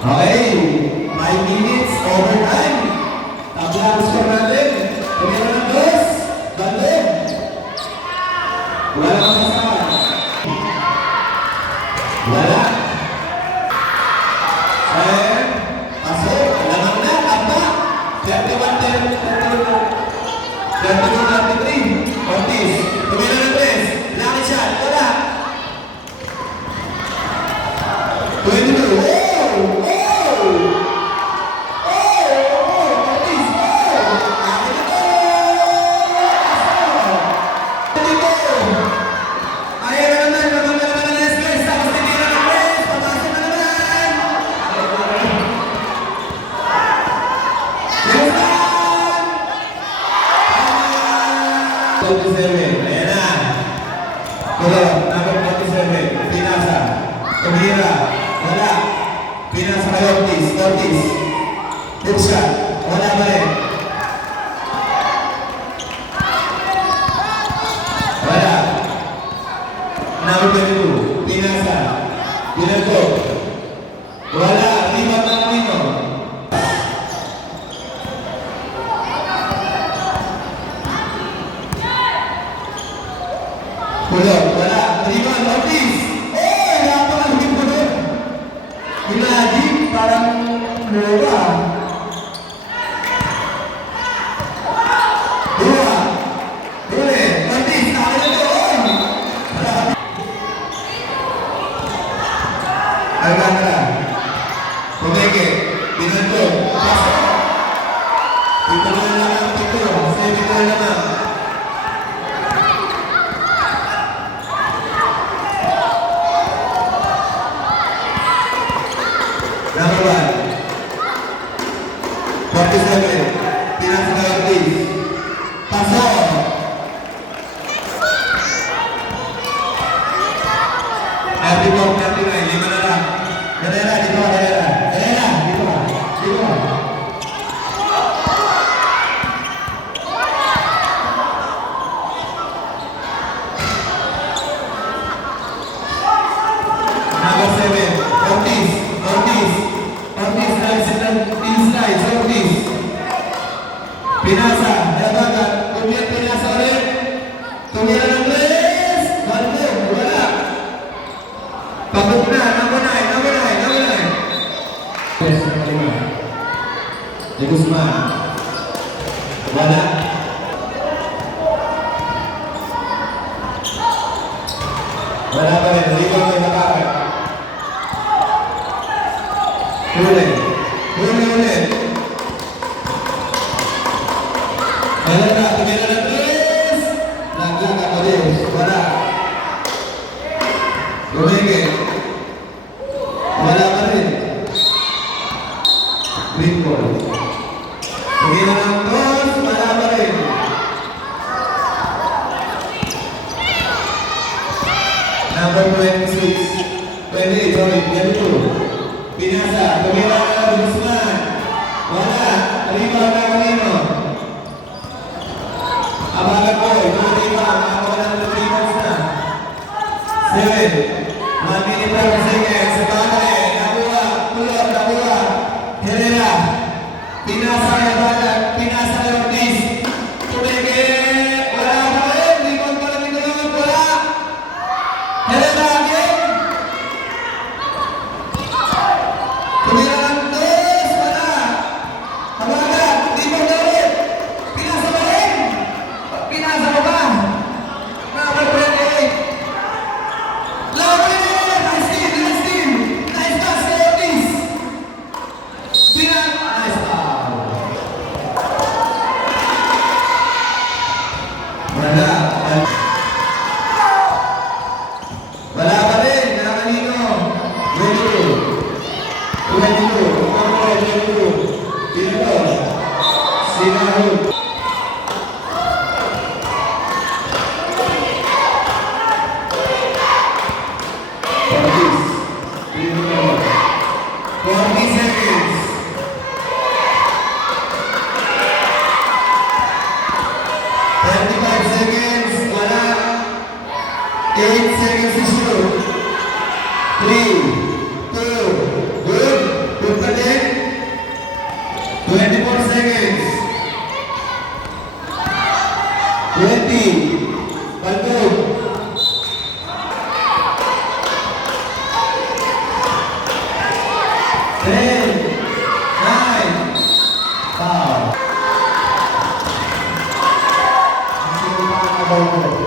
Okay, 5 minutes overtime. Tabla ang score natin. Tumira ng dos. Bandin. Wala kang kasama. Wala. Pasok. Lamang na. Tapa. 31-33. Ortiz. Tumira ng tres. Lucky shot. Wala. 22. Ayan na. Tulo, number 47. Pinasa. Tumira. Wala. Pinasa kay Ortiz. Ortiz. Headshot. Wala pa rin. Wala. Number 22. Pinasa. Pinagko. Wala. Rebound ng Aquino. Pulo, wala. Rebound, Ortiz. Oh, napakahigit po doon. Imagine, parang lowa. Dua. Dule. Ortiz, nakakita doon. Alcantara. Pumeke. Pinanto. Paso. Pito na lang. Pito. Pito na lang. Number 1. 47. Pinasa kay Ortiz. Pasok. Everyone 39. 5 na lang. Galera, dito ka, Galera. Galera, dito ka. Dito ka. Number 7. Ortiz. Ortiz. Ortiz, inside, Ortiz. Pinasa, dabagan, tumira pinasa ulit. Tumira ng tres. Bandung, wala. Pagod na, number 9. Yes, number 5. De Guzman. Wala. Wala pa rin, rebound may nakakit. Ulit. Ayan na, tumira ng tres. Naglaga pa rin. Wala. Tumigil. Wala pa rin. Green ball. Tumira ng dos. Wala pa rin. Number 26. 28, sorry. 22. Pinasa. Tumira ng Guzman. Wala. Rebound na Aquino. Abagan ko. Ito na iba. Makakawala ng rebounds na. 7. 1 minute per second. Sa bagay. Nakuha. Herrera. Pinasa kay Abagan. Pinasa kay Ortiz. Tumigil. Wala pa rin. Rebound pa rin ito. Wala. Herrera again. Tumira ng dos. Wala. Abagan. Rebound na rin. Pinasa pa rin. Pinasa ko ba? Number 28. Lovely! Nice team! Nice pass kay Ortiz! Nice foul! Wala. Wala pa rin. Nakakanino. 22. Dito. Sinahod. Ortiz. 40 seconds. 35 seconds. Wala. 8 seconds to shoot. 3, 2, good. 24 seconds. 20. Baltog. 10. 9. Foul. Ang sino pa ang nabaw ko?